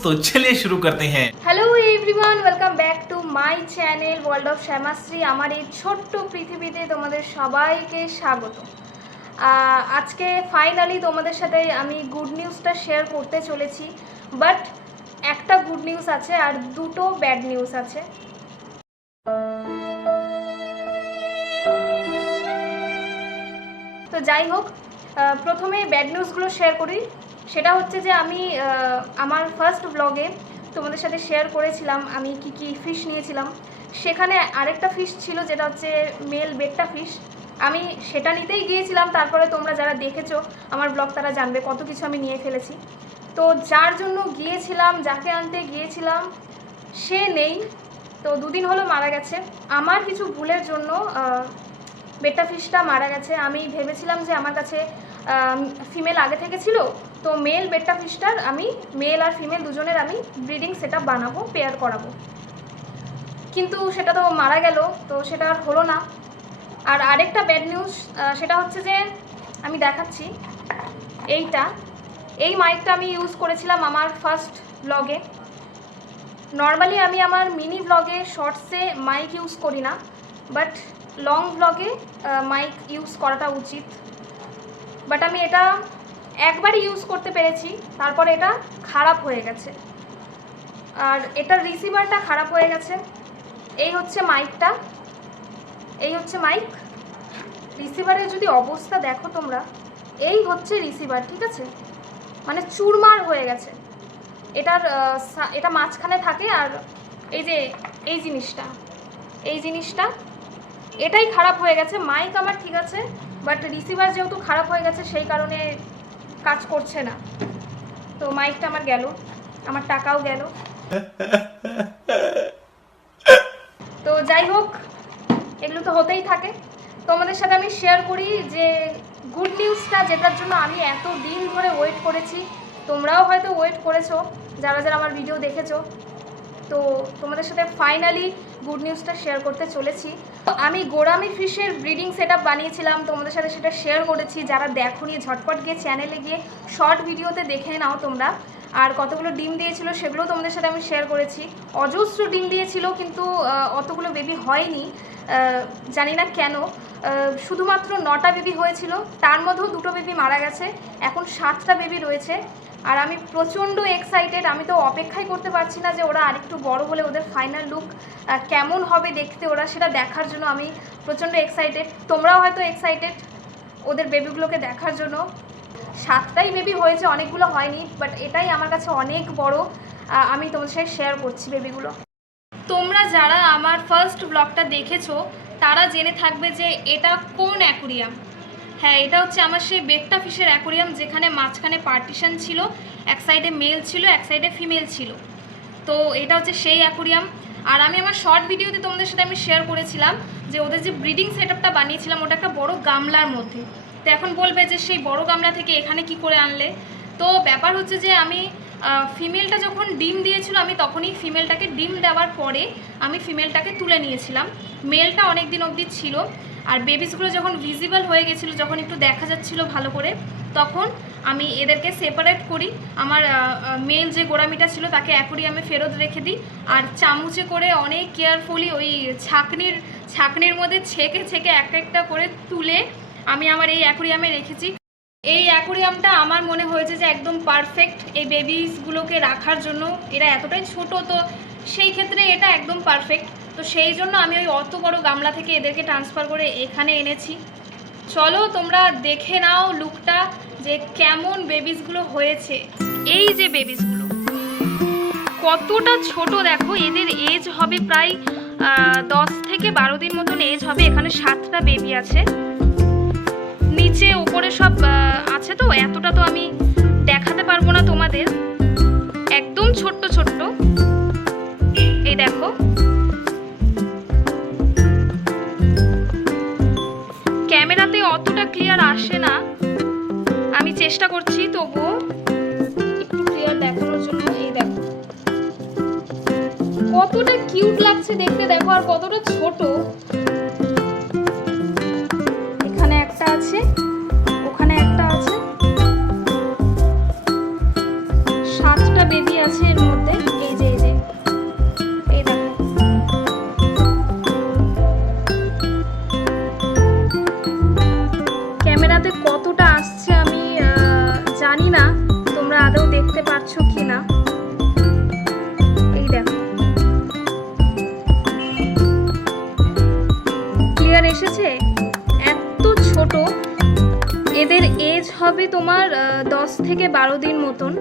तो चलिए शुरू करते हैं hello everyone welcome back to my channel world of Shyamashree আমার এই ছোট্ট পৃথিবীতে তোমাদের সবাইকে স্বাগত আহ, আজকে ফাইনালি তোমাদের সাথে আমি গুড নিউজটা শেয়ার করতে চলেছি বাট একটা গুড নিউজ আছে আর দুটো ব্যাড নিউজ আছে তো যাই হোক আহ, প্রথমে ব্যাড নিউজগুলো শেয়ার করি সেটা হচ্ছে যে আমি আমার ফার্স্ট ব্লগে তোমাদের সাথে শেয়ার করেছিলাম আমি কি কি ফিশ নিয়েছিলাম। সেখানে আরেকটা ফিশ ছিল যেটা হচ্ছে মেল বেটটা ফিশ আমি সেটা নিতেই গিয়েছিলাম, তারপরে তোমরা যারা দেখেছ আমার ব্লগ তারা জানবে কত কিছু আমি নিয়ে ফেলেছি। তো যার জন্য গিয়েছিলাম, যাকে আনতে গিয়েছিলাম, সে নেই। তো দুদিন হলো মারা গেছে। আমার কিছু ভুলের জন্য বেটা ফিশটা মারা গেছে। আমি ভেবেছিলাম যে আমার কাছে ফিমেল আগে থেকে ছিল তো মেল বেটা ফিশটার আমি মেল আর ফিমেল দুজনের আমি ব্রিডিং সেট বানাবো পেয়ার করাবো। কিন্তু সেটা তো মারা গেল, তো সেটা আর হলো না। আর আরেকটা ব্যাড নিউজ সেটা হচ্ছে যে আমি দেখাচ্ছি এইটা। এই মাইকটা আমি ইউজ করেছিলাম আমার ফার্স্ট ব্লগে নর্মালি আমি আমার মিনি ব্লগে শর্টসে মাইক ইউজ করি না বাট লং ব্লগে মাইক ইউজ করাটা উচিত। বাট আমি এটা একবারই ইউজ করতে পেরেছি, তারপরে এটা খারাপ হয়ে গেছে। আর এটার রিসিভারটা খারাপ হয়ে গেছে। এই হচ্ছে মাইকটা এই হচ্ছে মাইক রিসিভারের যদি অবস্থা দেখো তোমরা, এই হচ্ছে রিসিভার ঠিক আছে? মানে চুরমার হয়ে গেছে। এটার এটা মাঝখানে থাকে আর এই যে, এই জিনিসটা এই জিনিসটা, এটাই খারাপ হয়ে গেছে। মাইক আমার ঠিক আছে বাট রিসিভার যেহেতু খারাপ হয়ে গেছে, সেই কারণে কাজ করছে না। তো মাইকটা আমার গেল, আমার টাকাও গেল। তো যাই হোক, এগুলো তো হতেই থাকে। তোমাদের সাথে আমি শেয়ার করি যে গুড নিউজটা যেটার জন্য আমি এত দিন ধরে ওয়েট করেছি। তোমরাও হয়তো ওয়েট করেছ, যারা যারা আমার ভিডিও দেখেছ। তো তোমাদের সাথে ফাইনালি গুড নিউজটা শেয়ার করতে চলেছি। আমি গোড়ামি ফিশের ব্রিডিং সেট বানিয়েছিলাম, তোমাদের সাথে সেটা শেয়ার করেছি। যারা দেখো নিয়ে ঝটপট গিয়ে চ্যানেলে গিয়ে শর্ট ভিডিওতে দেখে নাও তোমরা। আর কতগুলো ডিম দিয়েছিল সেগুলোও তোমাদের সাথে আমি শেয়ার করেছি। অজস্র ডিম দিয়েছিল, কিন্তু অতগুলো বেবি হয়নি। জানি না কেন। শুধুমাত্র নটা বেবি হয়েছিল, তার মধ্যেও দুটো বেবি মারা গেছে। এখন সাতটা বেবি রয়েছে। আর আমি প্রচণ্ড এক্সাইটেড আমি তো অপেক্ষাই করতে পারছি না যে ওরা আরেকটু বড় হলে ওদের ফাইনাল লুক কেমন হবে দেখতে, ওরা সেটা দেখার জন্য আমি প্রচণ্ড এক্সাইটেড তোমরাও হয়তো এক্সাইটেড ওদের বেবিগুলোকে দেখার জন্য। সাতটাই বেবি হয়েছে, অনেকগুলো হয়নি বাট এটাই আমার কাছে অনেক বড় আমি তোমাদের সাথে শেয়ার করছি বেবিগুলো তোমরা যারা আমার ফার্স্ট ব্লগটা দেখেছ, তারা জেনে থাকবে যে এটা কোন অ্যাকুরিয়াম হ্যাঁ এটা হচ্ছে আমার সেই বেটটা ফিশের অ্যাকুরিয়াম যেখানে মাঝখানে পার্টিশন ছিল, এক সাইডে মেল ছিল, এক সাইডে ফিমেল ছিল। তো এটা হচ্ছে সেই অ্যাকোরিয়াম। আর আমি আমার শর্ট ভিডিওতে তোমাদের সাথে আমি শেয়ার করেছিলাম যে ওদের যে ব্রিডিং সেট বানিয়েছিলাম, ওটা একটা বড় গামলার মধ্যে। তো এখন বলবে যে সেই বড় গামলা থেকে এখানে কি করে আনলে? তো ব্যাপার হচ্ছে যে আমি ফিমেলটা যখন ডিম দিয়েছিল, আমি তখনই ফিমেলটাকে ডিম দেওয়ার পরে আমি ফিমেলটাকে তুলে নিয়েছিলাম। মেলটা অনেক দিন অবধি ছিল। আর বেবিসগুলো যখন ভিজিবল হয়ে গেছিল, যখন একটু দেখা যাচ্ছিল ভালো করে, তখন আমি এদেরকে সেপারেট করি। আমার মেল যে গোড়ামিটা ছিল, তাকে অ্যাকোরিয়ামে ফেরত রেখে দিই। আর চামচে করে অনেক কেয়ারফুলি ওই ছাকনির ছাকনির মধ্যে ছেঁকে ছেঁকে এক একটা করে তুলে আমি আমার এই অ্যাকোরিয়ামে রেখেছি। এই অ্যাকোরিয়ামটা আমার মনে হয়েছে যে একদম পারফেক্ট এই বেবিসগুলোকে রাখার জন্য। এরা এতটাই ছোট, তো সেই ক্ষেত্রে এটা একদম পারফেক্ট তো সেই জন্য আমি ওই অত বড় গামলা থেকে এদেরকে ট্রান্সফার করে এখানে এনেছি। চলো তোমরা দেখে নাও লুকটা যে কেমন বেবিসগুলো হয়েছে। এই যে বেবিসগুলো কতটা ছোট দেখো, এদের এজ হবে প্রায় দশ থেকে বারো দিন মতন এজ হবে, এখানে সাতটা বেবি আছে। নিচে, উপরে সব কিউট লাগছে দেখতে দেখো আর কতটা ছোট। হবে তোমার দশ থেকে বারো দিন মতন।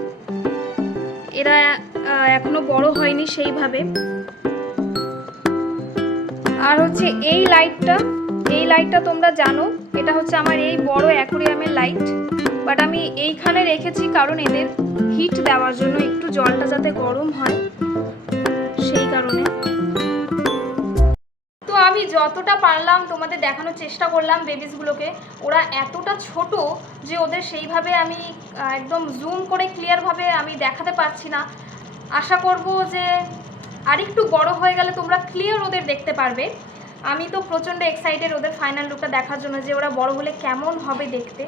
এরা এখনও বড় হয়নি সেইভাবে। আর হচ্ছে এই লাইটটা এই লাইটটা তোমরা জানো, এটা হচ্ছে আমার এই বড় অ্যাকোরিয়ামের লাইট বাট আমি এইখানে রেখেছি কারণ এদের হিট দেওয়ার জন্য একটু জলটা যাতে গরম হয়, সেই কারণে। আমি যতটা পারলাম তোমাদের দেখানোর চেষ্টা করলাম বেবিসগুলোকে ওরা এতটা ছোট যে ওদের সেইভাবে আমি একদম জুম করে ক্লিয়ারভাবে আমি দেখাতে পারছি না। আশা করব যে আরেকটু বড় হয়ে গেলে তোমরা ক্লিয়ার ওদের দেখতে পারবে। আমি তো প্রচণ্ড এক্সাইটেড ওদের ফাইনাল লুকটা দেখার জন্য যে ওরা বড় হলে কেমন হবে দেখতে।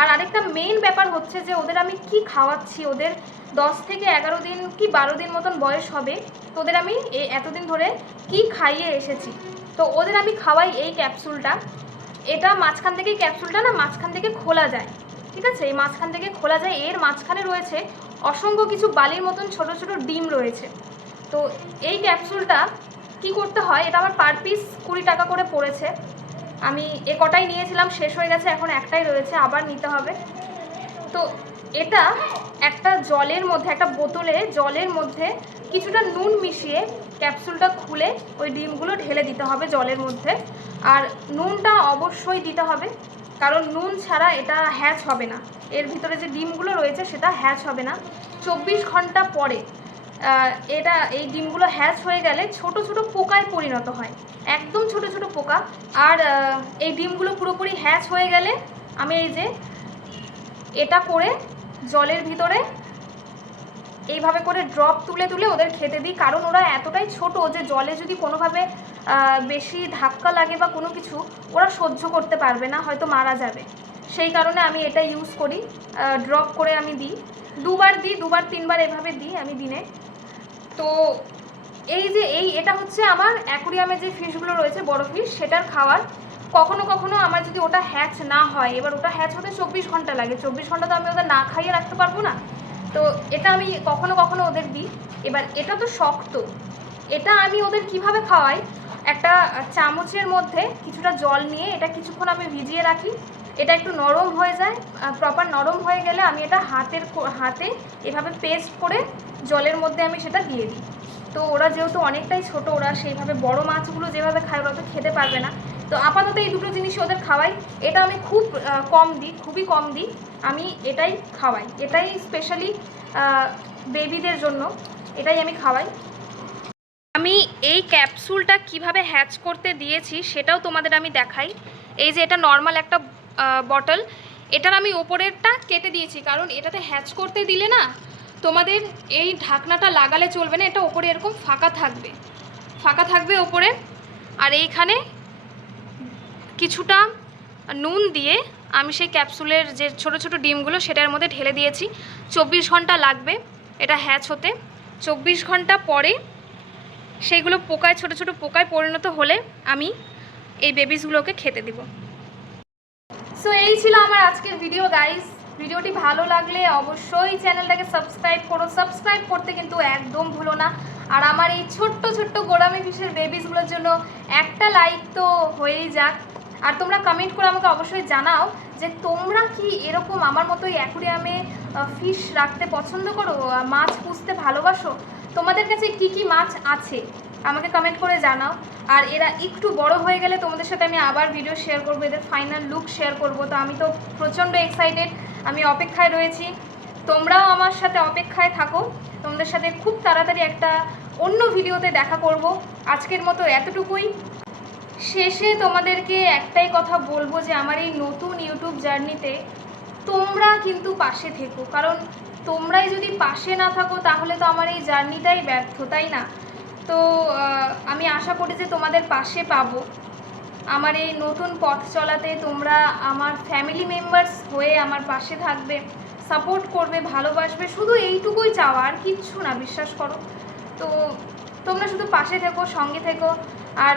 আর আরেকটা মেইন ব্যাপার হচ্ছে যে ওদের আমি কি খাওয়াচ্ছি? ওদের দশ থেকে এগারো দিন কি বারো দিন মতন বয়স হবে? তো ওদের আমি এতদিন ধরে কি খাইয়ে এসেছি? তো ওদের আমি খাওয়াই এই ক্যাপসুলটা। এটা মাঝখান থেকে ক্যাপসুলটা না মাঝখান থেকে খোলা যায়। ঠিক আছে? এই মাঝখান থেকে খোলা যায়। এর মাঝখানে রয়েছে অসংখ্য কিছু বালির মতন ছোট ছোট ডিম রয়েছে। তো এই ক্যাপসুলটা কি করতে হয়, এটা আমার পার পিস কুড়ি টাকা করে পড়েছে। আমি এ কটাই নিয়েছিলাম, শেষ হয়ে গেছে, এখন একটাই রয়েছে, আবার নিতে হবে। তো এটা একটা জলের মধ্যে, একটা বোতলে জলের মধ্যে কিছুটা নুন মিশিয়ে ক্যাপসুলটা খুলে ওই ডিমগুলো ঢেলে দিতে হবে জলের মধ্যে। আর নুনটা অবশ্যই দিতে হবে, কারণ নুন ছাড়া এটা হ্যাচ হবে না। এর ভিতরে যে ডিমগুলো রয়েছে সেটা হ্যাচ হবে না। চব্বিশ ঘণ্টা পরে এটা, এই ডিমগুলো হ্যাচ হয়ে গেলে ছোট ছোট পোকায় পরিণত হয়। একদম ছোট ছোট পোকা। আর এই ডিমগুলো পুরোপুরি হ্যাচ হয়ে গেলে আমি এই যে এটা করে জলের ভিতরে এইভাবে করে ড্রপ তুলে তুলে ওদের খেতে দিই। কারণ ওরা এতটাই ছোট যে জলে যদি কোনোভাবে বেশি ধাক্কা লাগে বা কোনো কিছু, ওরা সহ্য করতে পারবে না, হয়তো মারা যাবে। সেই কারণে আমি এটা ইউজ করি। ড্রপ করে আমি দিই। দুবার দিই, দুবার, তিনবার এভাবে দিই আমি দিনে। তো এই যে এই, এটা হচ্ছে আমার অ্যাকুরিয়ামে যে ফিশগুলো রয়েছে, বড় ফিশ সেটার খাওয়ার কখনো কখনো আমার যদি ওটা হ্যাচ না হয়, এবার ওটা হ্যাচ হতে চব্বিশ ঘণ্টা লাগে। চব্বিশ ঘণ্টা তো আমি ওদের না খাইয়ে রাখতে পারব না। তো এটা আমি কখনো কখনো ওদের দিই। এবার এটা তো শক্ত। এটা আমি ওদের কীভাবে খাওয়াই? একটা চামচের মধ্যে কিছুটা জল নিয়ে এটা কিছুক্ষণ আমি ভিজিয়ে রাখি। এটা একটু নরম হয়ে যায়। প্রপার নরম হয়ে গেলে আমি এটা হাতের হাতে এভাবে পেস্ট করে জলের মধ্যে আমি সেটা দিয়ে দিই। তো ওরা যেহেতু অনেকটাই ছোট, ওরা সেইভাবে বড় মাছগুলো যেভাবে খায় ওরা তো খেতে পারবে না। তো আপাতত এই দুটো জিনিস ওদের খাওয়াই। এটা আমি খুব কম দিই, খুবই কম দিই। আমি এটাই খাওয়াই। এটাই স্পেশালি বেবিদের জন্য। এটাই আমি খাওয়াই। আমি এই ক্যাপসুলটা কীভাবে হ্যাচ করতে দিয়েছি সেটাও তোমাদের আমি দেখাই। এই যে এটা নর্মাল একটা বটল এটার আমি ওপরেরটা কেটে দিয়েছি, কারণ এটাতে হ্যাচ করতে দিলে না, তোমাদের এই ঢাকনাটা লাগালে চলবে না। এটা ওপরে এরকম ফাঁকা থাকবে। ফাঁকা থাকবে ওপরে। আর এইখানে কিছুটা নুন দিয়ে আমি সেই ক্যাপসুলের যে ছোট ছোট ডিমগুলো সেটার মধ্যে ঢেলে দিয়েছি। চব্বিশ ঘণ্টা লাগবে এটা হ্যাচ হতে। চব্বিশ ঘণ্টা পরে সেইগুলো পোকায়, ছোট ছোট পোকায় পরিণত হলে আমি এই বেবিসগুলোকে খেতে দিব। সো এই ছিল আমার আজকের ভিডিও গাইস ভিডিওটি ভালো লাগলে অবশ্যই চ্যানেলটাকে সাবস্ক্রাইব করো। সাবস্ক্রাইব করতে কিন্তু একদম ভুলো না। আর আমার এই ছোট্ট ছোট্ট গোড়ামি ফিশের বেবিসগুলোর জন্য একটা লাইক তো হয়েই যাক। আর তোমরা কমেন্ট করে আমাকে অবশ্যই জানাও যে তোমরা কি এরকম আমার মতো অ্যাকুরিয়ামে ফিশ রাখতে পছন্দ করো মাছ পুষতে ভালোবাসো? তোমাদের কাছে কি কি মাছ আছে? আমাকে কমেন্ট করে জানাও। আর এরা একটু বড় হয়ে গেলে তোমাদের সাথে আমি আবার ভিডিও শেয়ার করব, এদের ফাইনাল লুক শেয়ার করব। তো আমি তো প্রচণ্ড এক্সাইটেড আমি অপেক্ষায় রয়েছি। তোমরাও আমার সাথে অপেক্ষায় থাকো। তোমাদের সাথে খুব তাড়াতাড়ি একটা অন্য ভিডিওতে দেখা করব। আজকের মতো এতটুকুই। শেষে তোমাদেরকে একটাই কথা বলব যে আমার এই নতুন ইউটিউব জার্নিতে তোমরা কিন্তু পাশে থেকো। কারণ তোমরাই যদি পাশে না থাকো, তাহলে তো আমার এই জার্নিটাই ব্যর্থ, তাই না? তো আমি আশা করি যে তোমাদের পাশে পাবো। আমার এই নতুন পথ চলাতে তোমরা আমার ফ্যামিলি মেম্বার্স হয়ে আমার পাশে থাকবে সাপোর্ট করবে, ভালোবাসবে, শুধু এইটুকুই চাওয়া, আর কিচ্ছু না, বিশ্বাস করো। তো, তোমরা শুধু পাশে থেকো, সঙ্গে থেকো, আর